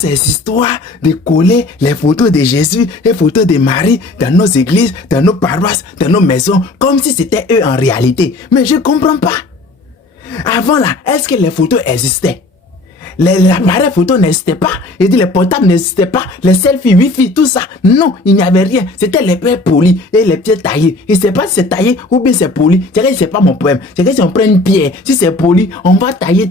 Ces histoires de coller les photos de Jésus et photos de Marie dans nos églises, dans nos paroisses, dans nos maisons, comme si c'était eux en réalité. Mais je ne comprends pas. Avant là, est-ce que les photos existaient? L'appareil photo n'existait pas. Et les portables n'existaient pas. Les selfies, wifi, tout ça. Non, il n'y avait rien. C'était les pieds polis et les pieds taillés. Il ne sait pas si c'est taillé ou bien c'est poli. C'est que c'est pas mon problème. C'est que si on prend une pierre, si c'est poli, on va tailler.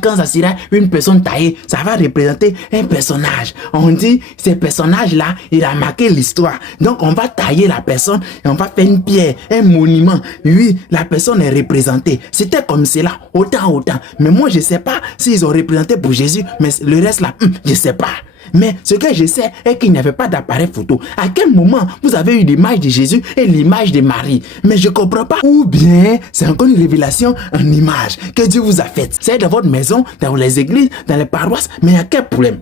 Quand ça sera une personne taillée, ça va représenter un personnage. On dit, ce personnage-là, il a marqué l'histoire. Donc, on va tailler la personne et on va faire une pierre, un monument. Oui, la personne est représentée. C'était comme cela, autant. Mais moi, je ne sais pas s'ils ont représenté pour Jésus, mais le reste là, je ne sais pas. Mais ce que je sais est qu'il n'y avait pas d'appareil photo. À quel moment vous avez eu l'image de Jésus et l'image de Marie? Mais je ne comprends pas. Ou bien c'est encore une révélation en image que Dieu vous a faite. C'est dans votre maison, dans les églises, dans les paroisses. Mais il y a quel problème?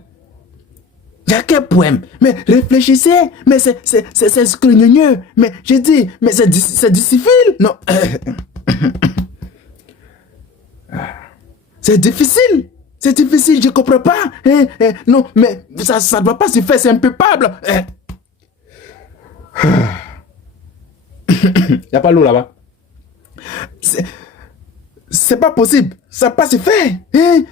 Il y a quel problème? Mais réfléchissez. Mais c'est scrugneux. Mais je dis, mais c'est difficile. Non. C'est difficile. C'est difficile, je ne comprends pas. Non, mais ça ne doit pas se faire, c'est impépable. Il n'y a pas l'eau là-bas. C'est pas possible. Ça ne va pas se faire.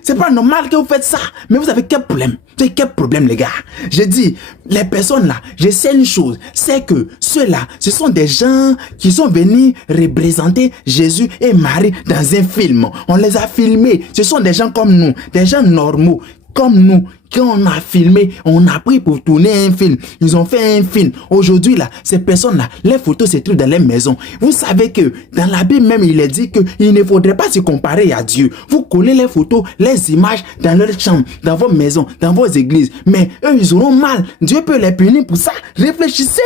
C'est pas normal que vous faites ça. Mais vous avez quel problème? Vous avez quel problème, les gars? Je dis, les personnes là, je sais une chose. C'est que ceux-là, ce sont des gens qui sont venus représenter Jésus et Marie dans un film. On les a filmés. Ce sont des gens comme nous, des gens normaux. Comme nous, quand on a filmé, on a pris pour tourner un film. Ils ont fait un film. Aujourd'hui, là, ces personnes-là, les photos se trouvent dans les maisons. Vous savez que dans la Bible même, il est dit qu'il ne faudrait pas se comparer à Dieu. Vous collez les photos, les images dans leur chambre, dans vos maisons, dans vos églises. Mais eux, ils auront mal. Dieu peut les punir pour ça. Réfléchissez.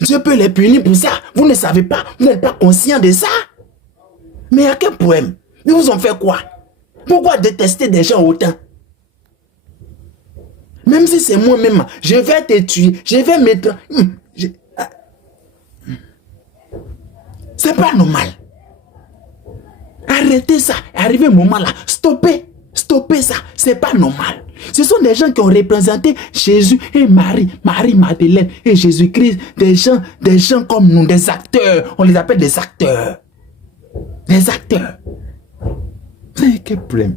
Dieu peut les punir pour ça. Vous ne savez pas. Vous n'êtes pas conscient de ça. Mais à quel problème? Ils vous ont fait quoi? Pourquoi détester des gens autant? Même si c'est moi-même, je vais te tuer, je vais mettre... C'est pas normal. Arrêtez ça. Arrivé un moment là, stoppez ça. C'est pas normal. Ce sont des gens qui ont représenté Jésus et Marie, Marie-Madeleine et Jésus-Christ. Des gens comme nous, des acteurs. On les appelle des acteurs. Des acteurs. Quel problème?